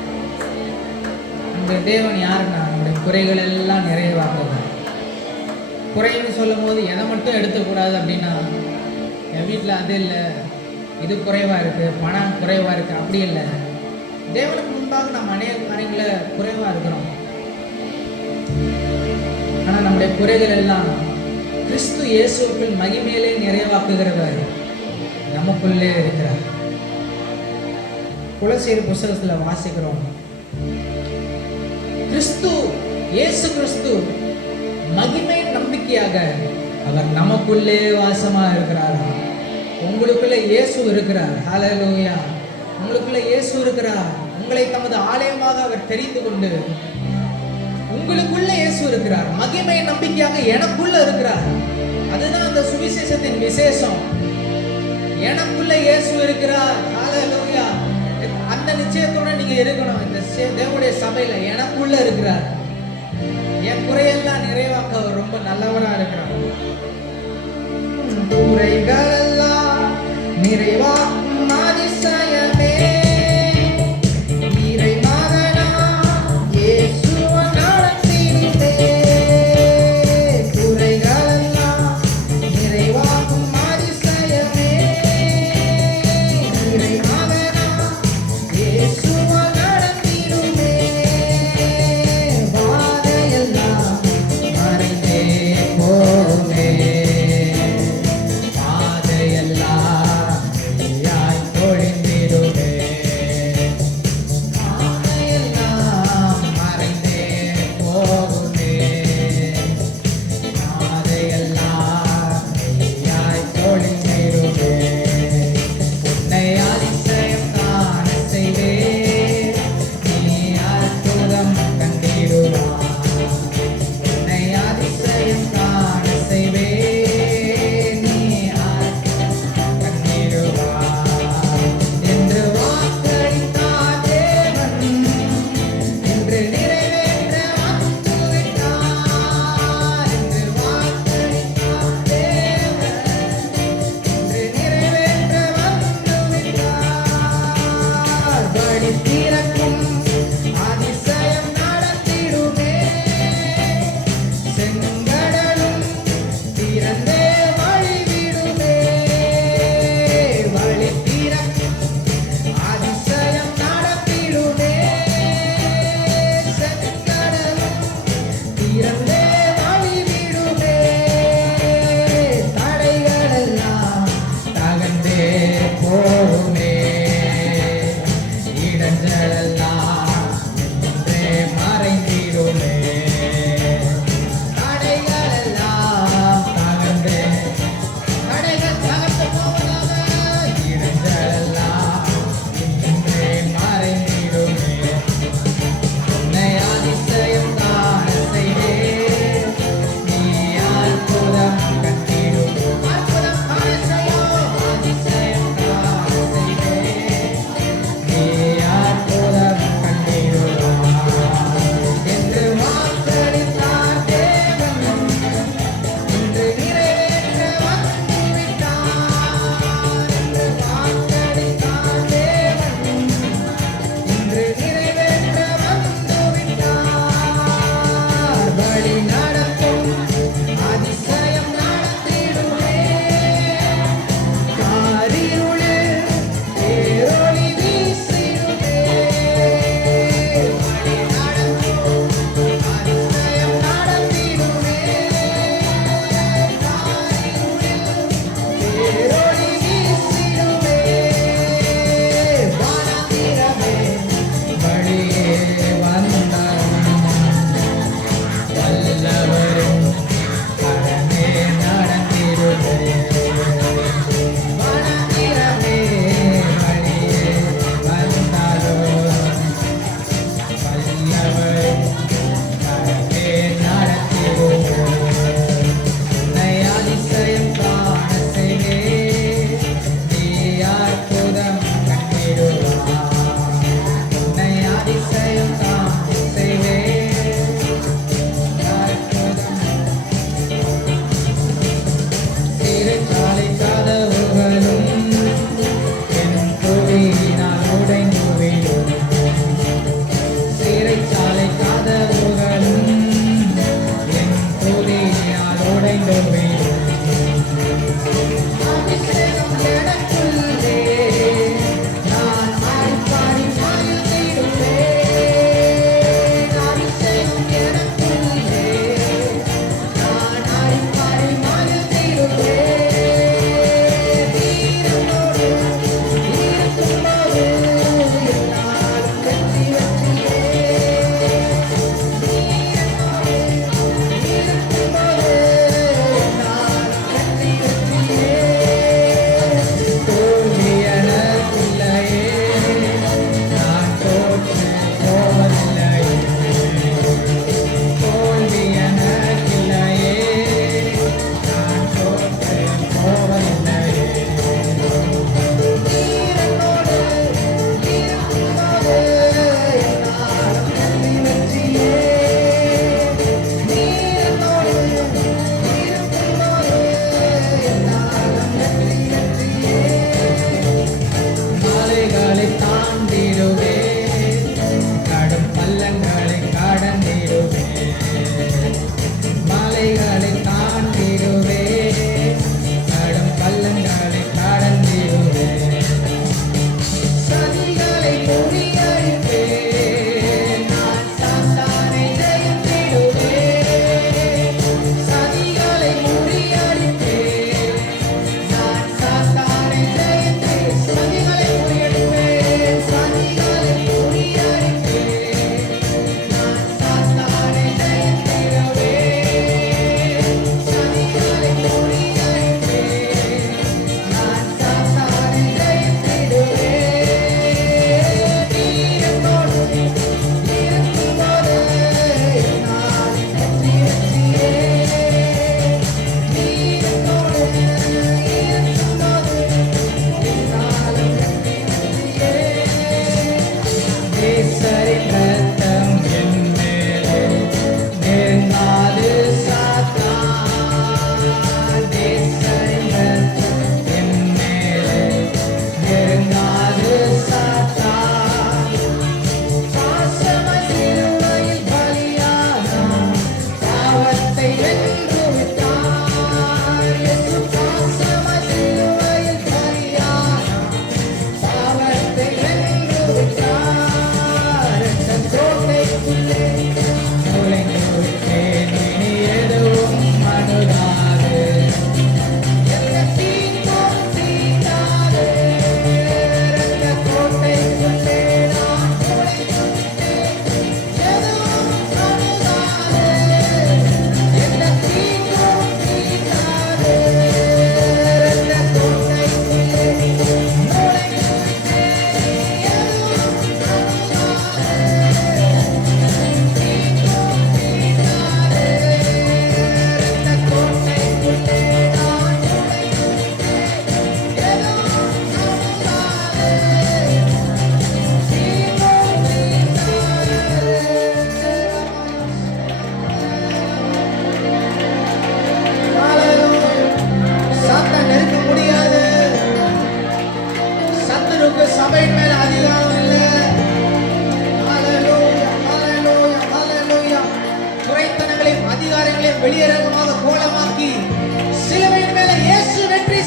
இந்த தேவன் யாருன்னா நம்முடைய குறைகள் எல்லாம் நிறைவாக்குவார். குறைன்னு சொல்லும் போது எதை மட்டும் எடுத்துக்கூடாது அப்படின்னா, என் வீட்டில் அது இல்லை, இது குறைவா இருக்கு, பணம் குறைவா இருக்கு, அப்படி இல்லை. தேவனுக்கு முன்பாக நம்ம அநேக காரியங்களை குறைவா இருக்கிறோம். ஆனா நம்முடைய குறைகள் எல்லாம் கிறிஸ்து இயேசுவுக்குள் மகிமையிலே நிறைவாக்குகிறவர் நமக்குள்ளே இருக்கிறார். கொலோசியர் புத்தகத்துல வாசிக்கிறோம், கிறிஸ்து இயேசு கிறிஸ்து மகிமை நம்பிக்கையாக அவர் நமக்குள்ளே வாசமா இருக்கிறார். உங்களுக்குள்ள இயேசு இருக்கிறார். ஹalleluya, உங்களுக்குள்ள இயேசு இருக்கிறார். உங்களை தமது ஆலயமாக அவர் தெரிந்து கொண்டு உங்களுக்குள்ள இயேசு இருக்கிறார். மகிமை நம்பிக்கையாக எனக்குள்ள இருக்கிறார். அதுதான் அந்த சுவிசேஷத்தின் விசேஷம். எனக்குள்ள இயேசு இருக்கிறார். ஹalleluya, அந்த நிச்சயத்தோட நீங்க இருக்கணும். இந்த தேவனுடைய சபையில எனக்குள்ள இருக்கிறார். என் குறையெல்லாம் நிறைவாக்க அவர் ரொம்ப நல்லவரா இருக்கிறார். குறைகள் எல்லாம் நிறைவாக்கும் அதிசயமே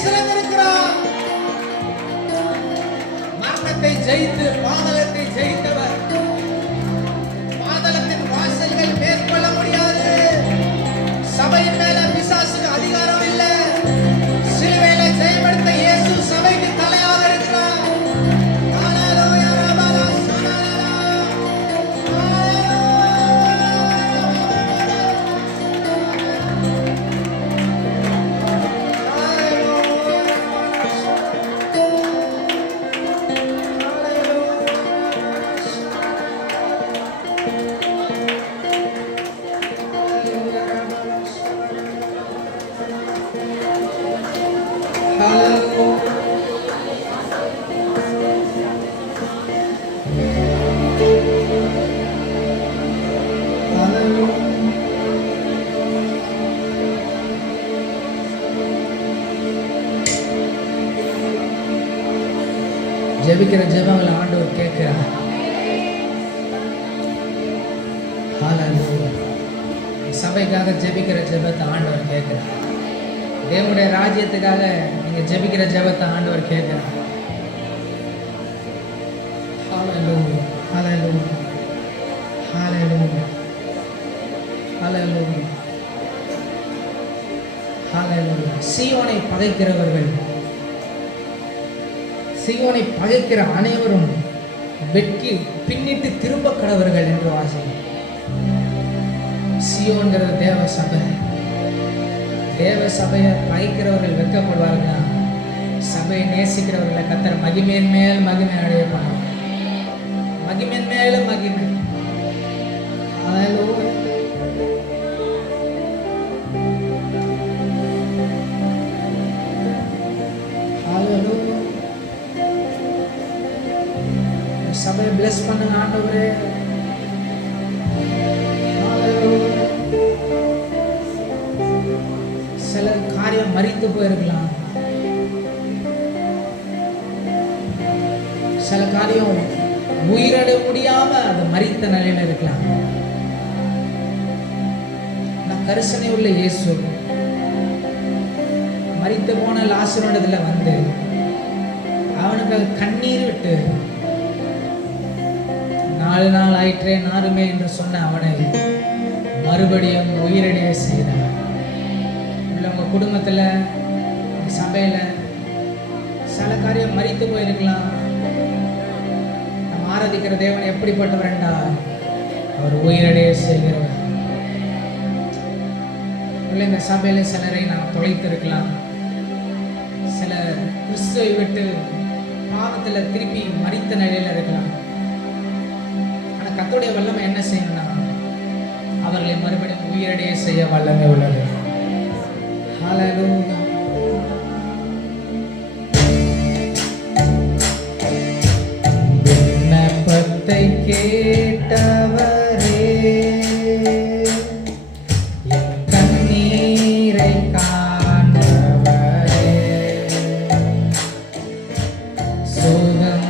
சிறந்திருக்கிறார். மரணத்தை ஜெயித்து பாதாளத்தை ஜெயித்தவர். பாதாளத்தின் வாசல்கள் மேற்கொள்ள முடியாது. சபையின் மேல பிசாசுக்கு அதிகாரம் இல்லை. சிலுவையில ஜெயமெடுத்த இயேசு சபைக்கு தலையாக இருக்கிறார். ஹல்லேலூயா ரபலா சனலா. ஜெபிக்கிற ஜெபங்களை ஆண்டவர் கேட்கிறார். ஹல்லேலூயா. சபைக்காக ஜெபிக்கிற ஜெபத்தை ஆண்டவர் கேட்கிறார். தேவனுடைய ராஜ்யத்துக்காக நீங்க ஜெபிக்கிற ஜெபத்தை ஆண்டவர் கேட்கிறார். ஹல்லேலூயா. ஹல்லேலூயா. ஹல்லேலூயா. ஹல்லேலூயா. ஹல்லேலூயா. சீயோனை பகைக்கிறவர்கள், சீயோனை பகைக்கிற அனைவரும் வெட்கி பின்னிட்டு திரும்ப கடவர்கள் என்று வாசிக்கிறோம். சீயோன்கிறது தேவ சபை. தேவ சபையை பகைக்கிறவர்கள் வெட்கப்படுவார்கள். சபையை நேசிக்கிறவர்களை கர்த்தர் மகிமையின் மேல் மகிமை அடைய பண்ணுவார். மகிமையின் மேல மகிமை. ஹல்லேலூயா. ஹல்லேலூயா. சபையை bless பண்ணுங்க ஆண்டவரே. ஹல்லேலூயா. சில காரியம் மரித்து போயிருக்கலாம். சில காரியம் உயிரட முடியாம அது மரித்த நிலையில இருக்கலாம். கரிசனை உள்ள இயேசு மரித்து போன லாசரோடதுல வந்து அவனுக்கு கண்ணீர் விட்டு 4 நாள் ஆயிற்றே நாருமே என்று சொன்ன அவனை மறுபடியும் உயிரடைய செய்தார். உங்க குடும்பத்துல சபையில சில காரியம் மரித்து போயிருக்கலாம். நம்ம ஆராதிக்கிற தேவன் எப்படிப்பட்டவர் என்றால் அவர் உயிரடைய செய்கிறவர். இந்த சபையில சிலரை நாம் தொலைத்திருக்கலாம். சில கிறிஸ்துவை விட்டு பாவத்துல திருப்பி மரித்த நிலையில இருக்கலாம். ஆனா கர்த்தருடைய வல்லமை என்ன செய்யணும்னா அவர்களை மறுபடியும் உயிரடைய செய்ய வல்லமை உள்ளது. ஹல்லேலூயா. விண்ணப்பத்தை கேட்டவரே, என் கண்ணீரை காண்பவரே, சுகம்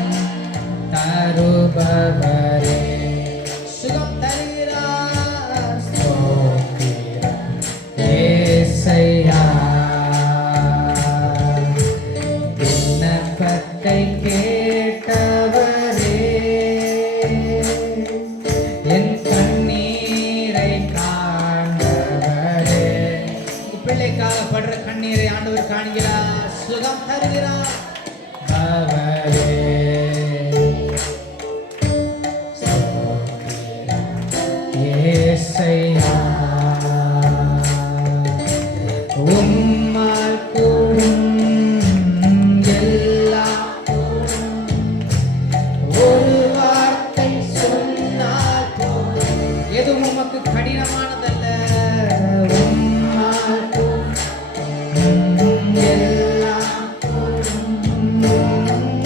தருபவரே, சுகம் தருகிறார். ஸ்தோத்திரம் ஏசையா. விண்ணப்பத்தை கேட்டவரே, என் கண்ணீரை காண்பவரே. பிள்ளைக்காக படுற கண்ணீரை ஆண்டவர் காண்கிறார், சுகம் தருகிறார். அவரே ஏசையா. உம்மால் கூடும் எல்லாம் கூடும், ஒரு வார்த்தை சொன்னால் போதும். எதுவும் உமக்கு கடினமானதல்ல. உம்மால் கூடும் எல்லாம் கூடும்,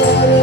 ஒரு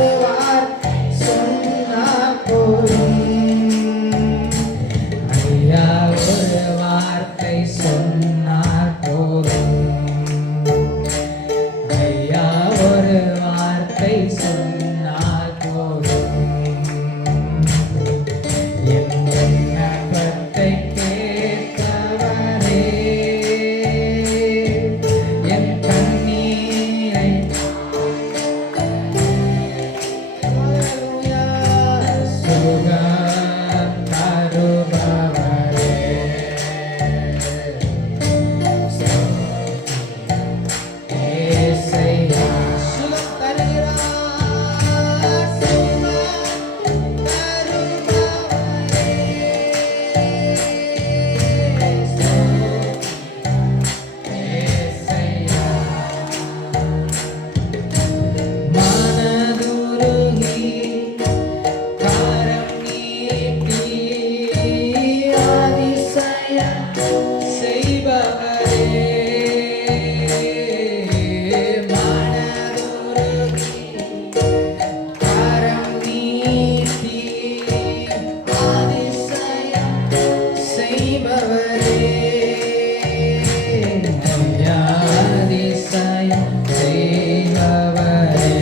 செய்பவரே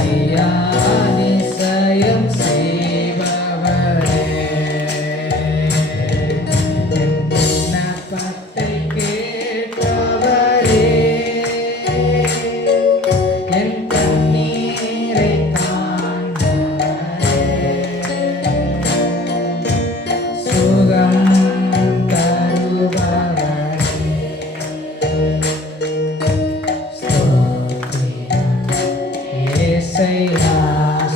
ஐயா அதிசயம் செய்பவரே என் விண்ணப்பத்தை கேட்டவரே என் கண்ணீரை காண்பவரே சுகம் தருபவரே ஏசையா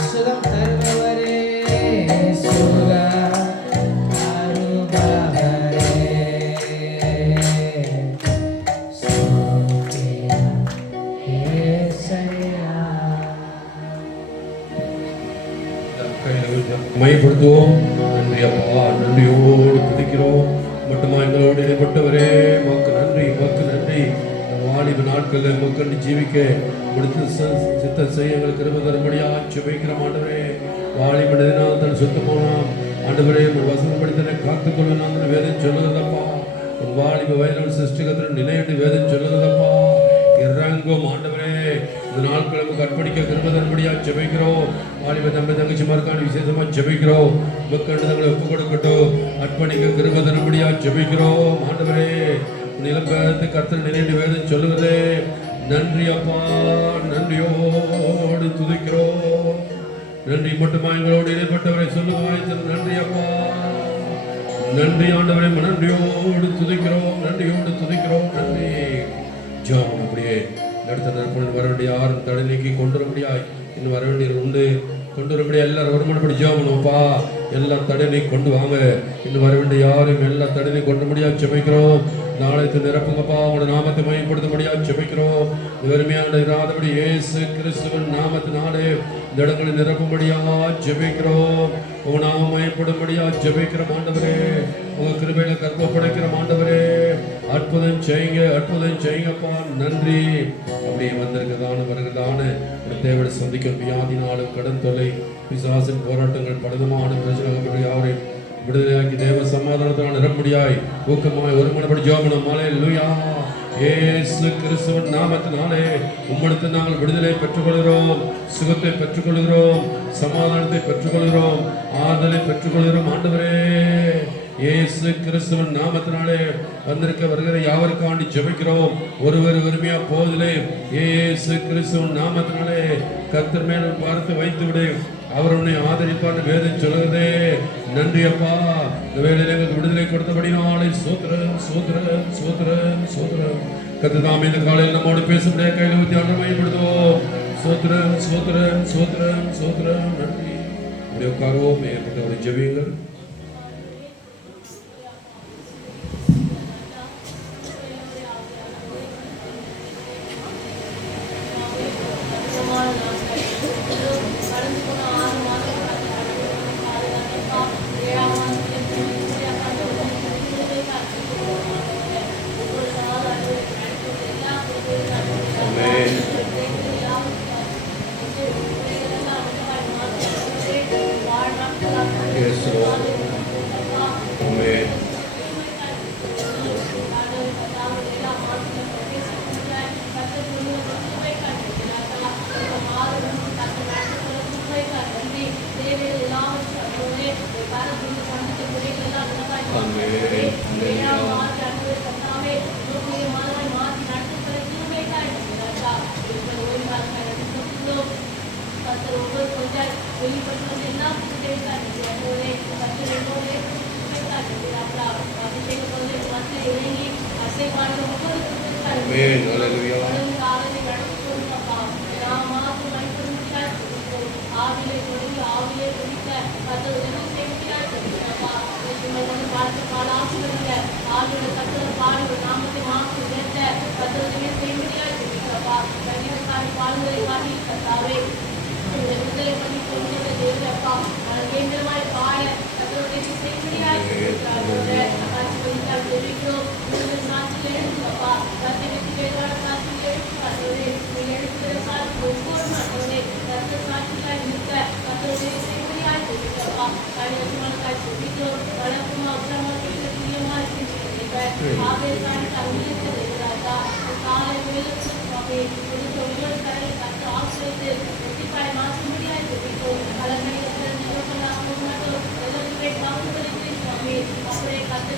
சுகம் தருபவரே சுகம் தருபவரே ஸ்தோத்திரம் ஏசையா. மையப்படுத்துவோம். நன்றி அப்பா, நன்றியோடு துதிக்கிறோம். மட்டுமா எங்களோடு இடைப்பட்டவரே உமக்கு நன்றி, உமக்கு நன்றி. வாலிப நாட்களில் உமக்கு ஜீவிக்க முடித்து சித்தம் செய்ய எங்களுக்கு கிருபை தரும்படியா ஜெபிக்கிறோம் ஆண்டவரே. வாலிப நதினால் தன் சுத்தமானாம் ஆண்டவரே உங்கள் வசனப்படுத்தனை காத்துக்கொள்ள நான் வேதம் சொல்லுகிறதப்பா. உன் வாலிப வயதில் சிருஷ்டிகத்தின் நிலையிட்டு வேதம் சொல்லுகிறதப்பா. இறங்கும் ஆண்டவரே, இந்த நாட்களுக்கு அர்ப்பணிக்க கிருபை தரும்படியா ஜெபிக்கிறோம். வாலிப தம்பி தங்கச்சிமாருக்கான விசேஷமா ஜெபிக்கிறோம். மக்கள் தங்களை ஒப்புக் கொடுக்கட்டும். அர்ப்பணிக்க கிருபை தரும்படியா ஜெபிக்கிறோம் ஆண்டவரே. நிலம்பெயர்ந்து கர்த்தர் நினைவு வேதம் சொல்லுவதே நன்றி அப்பா, நன்றியோடு துதிக்கிறோம். நன்றி மட்டுமா எங்களோடு இடைப்பட்டவரை சொல்லுவாய் நன்றி அப்பா, நன்றி ஆண்டவரை நன்றியோடு துதிக்கிறோம், நன்றியோடு துதிக்கிறோம். நன்றி ஜாம். அப்படியே அடுத்த நேரம் வர வேண்டிய யாரும் தடை நீக்கி கொண்டு வர முடியாது. இன்னும் வர வேண்டியது உண்டு, கொண்டு வர முடியாது. எல்லாரும் வருமானப்படி ஜாமணும்ப்பா. எல்லாம் தடை நீக்கி கொண்டு வாங்க. இன்னும் வர வேண்டிய யாரும் எல்லா தடை நீக்கி கொண்டு முடியாது ஜெபிக்கிறோம். நாளைக்கு நிரப்புங்கப்பா. உங்களோட நாமத்தை மையப்படுத்த முடியாது ஜெபிக்கிறோம். வெறுமையான இராதபடி இயேசு கிறிஸ்துவின் நாமத்தினாலே இந்த இடங்களை நிரப்பும்படியா ஜெபிக்கிறோம். உங்க நாமம் மையப்படும்படியா ஜெபிக்கிறோம் ஆண்டவரே. உங்க கிருபையில கற்பப்படைக்கிற ஆண்டவரே, அற்புதம் செய்யுங்க, அற்புதம் செய்யுங்கப்பா. நன்றி. அப்படியே வந்திருக்கதான வருகிறதான தேவனை சந்திக்கும் வியாதினாலும் கடன் தொல்லை பிசாசின் போராட்டங்கள் படுதமான பிரச்சனை யாரையும் விடுதலையாக்கி தேவ சமாதானத்தினால் நிரம்படியாய் ஊக்கமாய் ஒருமனப்படி ஜோமனம் அல்லேலூயா. இயேசு கிறிஸ்துவின் நாமத்தினாலே உம்மிடத்து நாங்கள் விடுதலை பெற்றுக்கொள்கிறோம், சுகத்தை பெற்றுக்கொள்கிறோம், சமாதானத்தை பெற்றுக்கொள்கிறோம், ஆறுதலை பெற்றுக்கொள்கிறோம் ஆண்டவரே. இயேசு கிறிஸ்துவின் நாமத்தினாலே வந்திருக்க வருகிற யாவருக்காண்டி ஜெபிக்கிறோம். ஒருவர் உரிமையா போதிலே இயேசு கிறிஸ்துவின் நாமத்தினாலே கர்த்தர் மேல் பார்த்து வைத்து விடு. அவர் உன்னை ஆதரிப்பான்னு வேதம் சொல்லுகிறதே. நன்றி அப்பா. இந்த வேளையில எங்களுக்கு விடுதலை கொடுத்தபடினாலே சோத்திரம், சோத்திரம், சோத்திரம், சோத்திரம். கர்த்தர் இந்த காலையில் நம்மோடு பேசும்படியா கையில் ஊற்றி ஆண்டு மையப்படுத்துவோம். சோத்திரம், சோத்திரம், சோத்திரம், சோத்திரம். நன்றி. இப்படி உட்காருவோம். ஏற்பட்டவரை ஜெபியுங்கள்.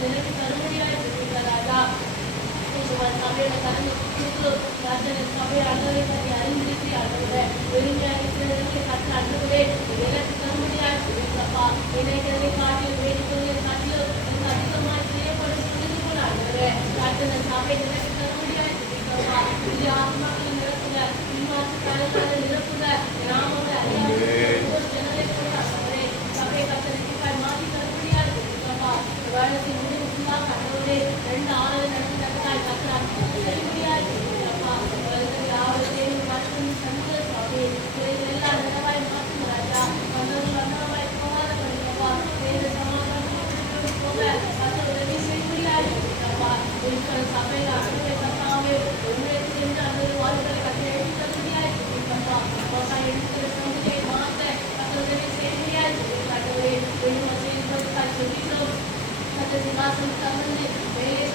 நிரப்பி தரும்படியாய் ஜெபிக்கிறேன் ராஜா. இயேசுவின் சபையில கலந்து கொடுத்து ராஜன் சபையை ஆண்டவரே பற்றி அறிந்திருக்கிறீ ஆண்டவரே. வெறுமையாக இருக்கிறவர்களுக்கு கற்று ஆண்டவரே நிரப்பி தரும்படியாய் ஜெபிக்கிறப்பா. நினைக்கிறதை காட்டிலும் வேடிக்கையை காட்டிலும் எனக்கு அதிகமாய் செய்யப்படும் சொன்னது போல ஆண்டவரே. ராஜன் சபை நிரப்பி தரும்படியாய் ஜெபிக்கிறப்பா. இது ஆத்மாக்கள் நிரப்புங்க, பின்மாற்று காலங்களை நிரப்புங்க. நாமமே அறியாமல் ஒரு ஜனதை போல ஆண்டவரே சபையை கத்தரிக்காய் மாற்றி தரும்படியாய் ஜெபிக்கிறப்பா. வருடத்தின் முடிவுக்குள்ளாக ஆண்டவரே 2 ஆளுநர் நடந்ததற்காய் கத்தராக தரும்படியாய் ஜெபிக்கிறப்பா. வருடத்தில் யாவரையும் மற்றும் சந்த சுவாமி எல்லாம் நிலவாய் மாற்றும் ராஜா. வந்தவர்கள் வந்தவராய் போகாத படிக்கப்பா. வேறு சமாதானம் போக கத்த உதவி செய்யும்படியாய் ஜெபிக்கிறப்பா. இருக்கிற சபையில் ஆண்டவரை கத்தாவே உண்மையை சென்று அந்த வாழ்வுகளை கத்தை எடுத்து தரும்படியாய் ஜெபிக்கிறப்பா. அப்பா எடுக்கிற சமுதியை மாற்ற கத்த உதவி செய்யும்படியாய் ஜெபிக்கிறார்களே. வெளியே செய்து கொடுத்தால் சொல்லிட்டோம். கத்த சிவாசம் தந்து வேலை